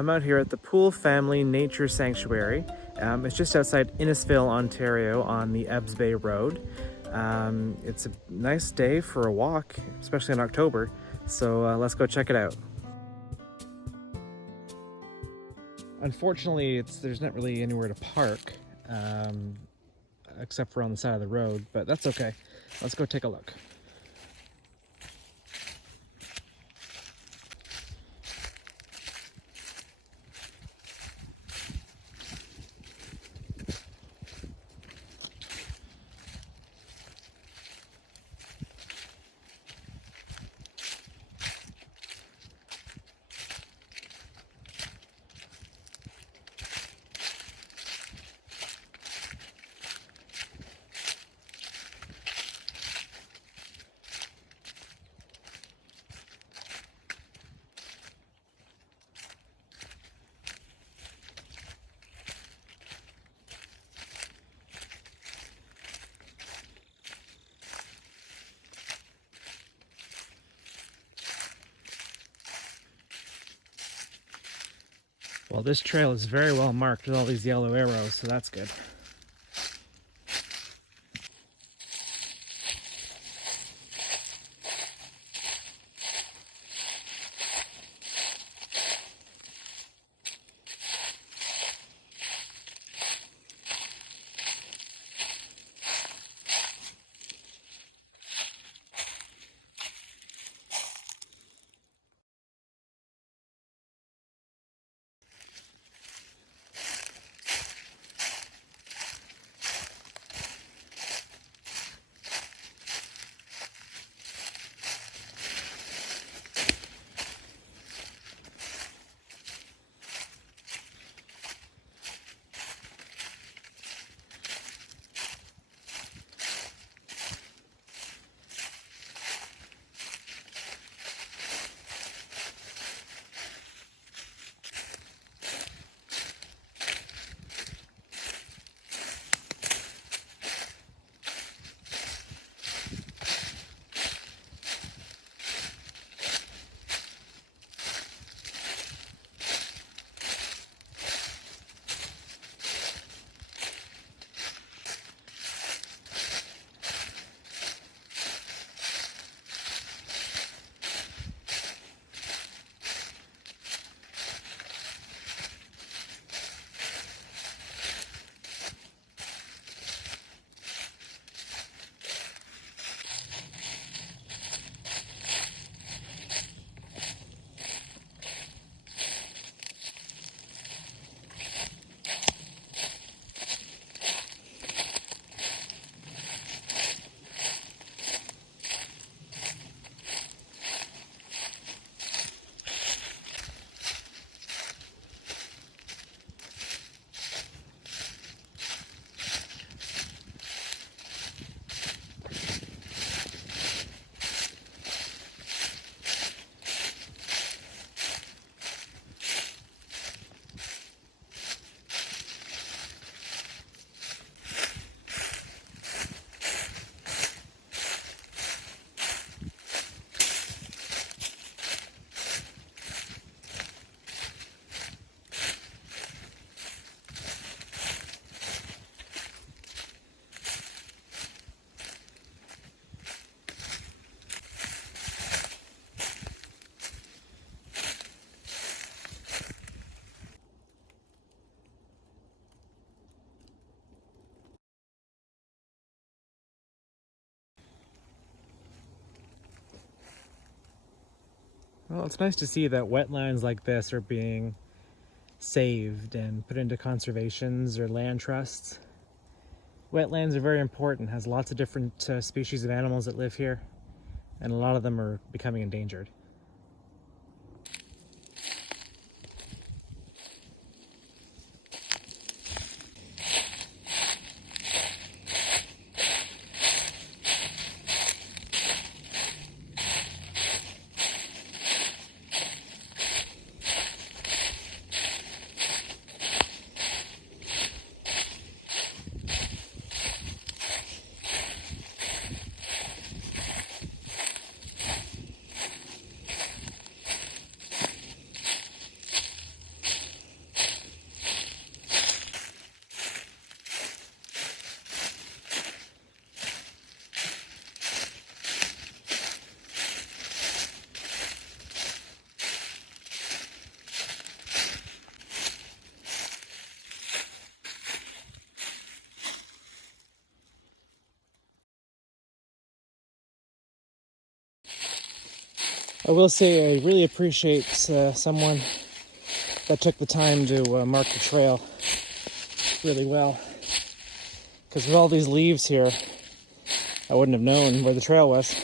I'm out here at the Poole Family Nature Sanctuary. It's just outside Innisfil, Ontario on the Ebbs Bay Road. It's a nice day for a walk, especially in October, so let's go check it out. Unfortunately, there's not really anywhere to park, except for on the side of the road, but that's okay. Let's go take a look. Well, this trail is very well marked with all these yellow arrows, so that's good. Well, it's nice to see that wetlands like this are being saved and put into conservations or land trusts. Wetlands are very important, has lots of different species of animals that live here, and a lot of them are becoming endangered. I will say I really appreciate someone that took the time to mark the trail really well. Because with all these leaves here, I wouldn't have known where the trail was.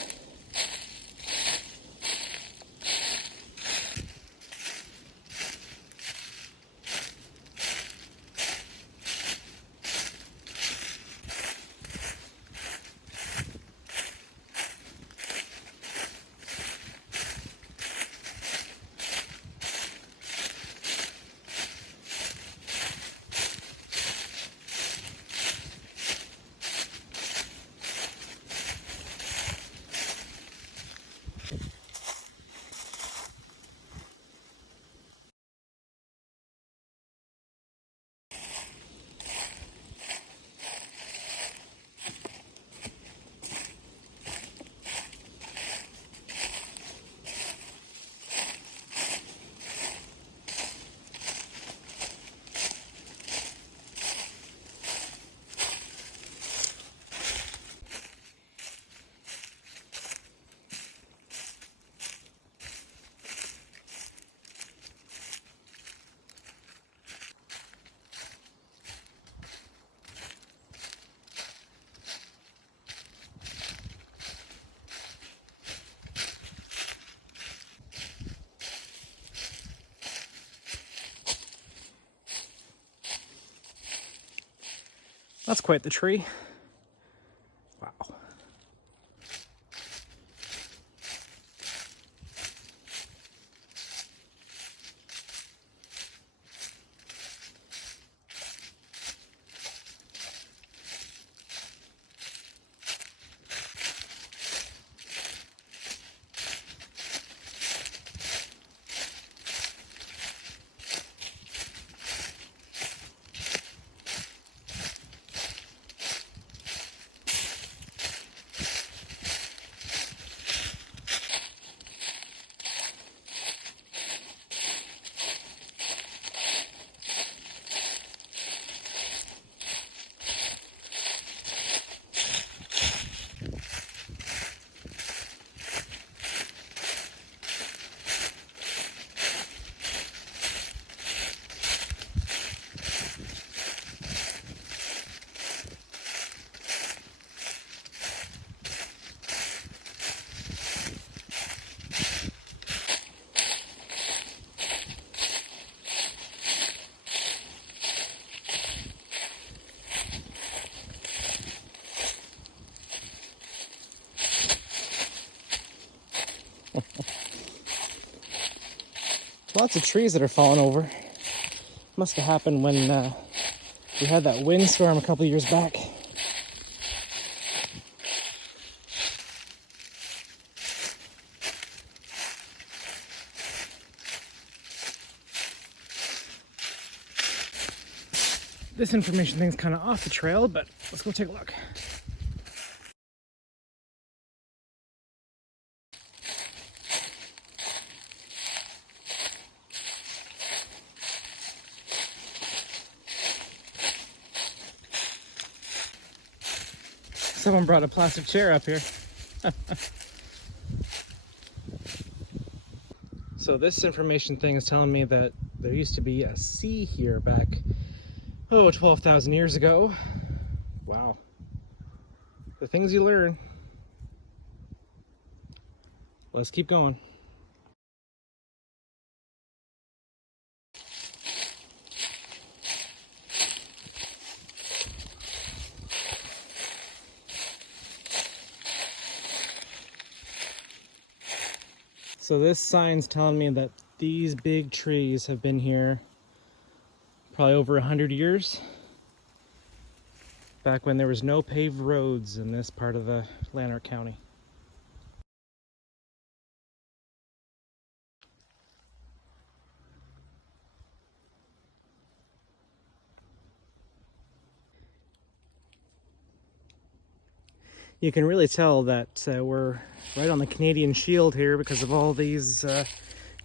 That's quite the tree. Wow. Lots of trees that are falling over. Must have happened when we had that windstorm a couple years back. This information thing's kind of off the trail, but let's go take a look. Someone brought a plastic chair up here. So this information thing is telling me that there used to be a sea here back, 12,000 years ago. Wow. The things you learn. Let's keep going. So this sign's telling me that these big trees have been here probably over 100 years. Back when there was no paved roads in this part of the Lanark County. You can really tell that we're right on the Canadian Shield here because of all these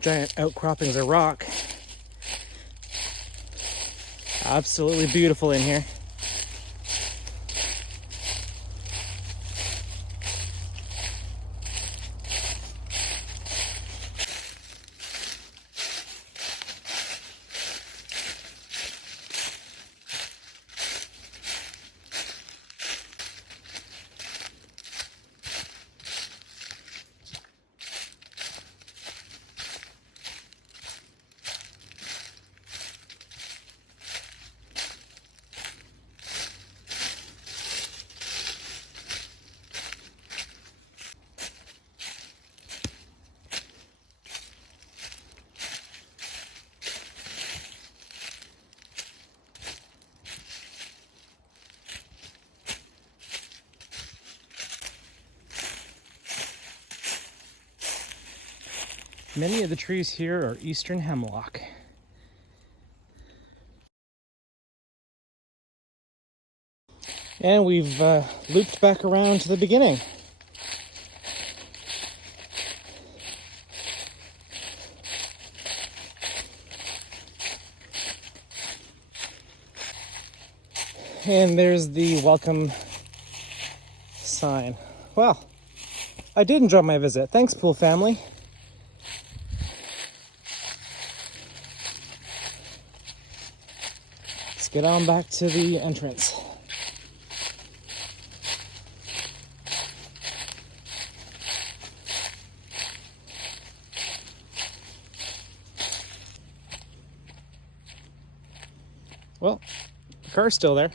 giant outcroppings of rock. Absolutely beautiful in here. Many of the trees here are eastern hemlock. And we've looped back around to the beginning. And there's the welcome sign. Well, I did enjoy my visit. Thanks, pool family. Let's get on back to the entrance. Well, the car's still there.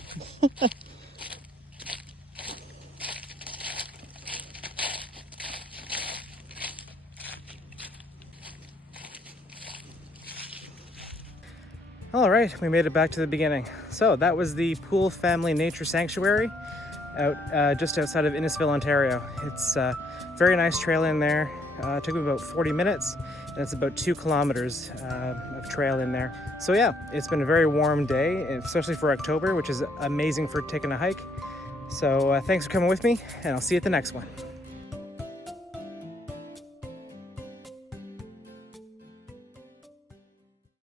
All right, we made it back to the beginning. So that was the Pool Family Nature Sanctuary out just outside of Innisfil, Ontario. It's a very nice trail in there. It took me about 40 minutes, and it's about 2 kilometers of trail in there. So yeah, it's been a very warm day, especially for October, which is amazing for taking a hike. So thanks for coming with me, and I'll see you at the next one.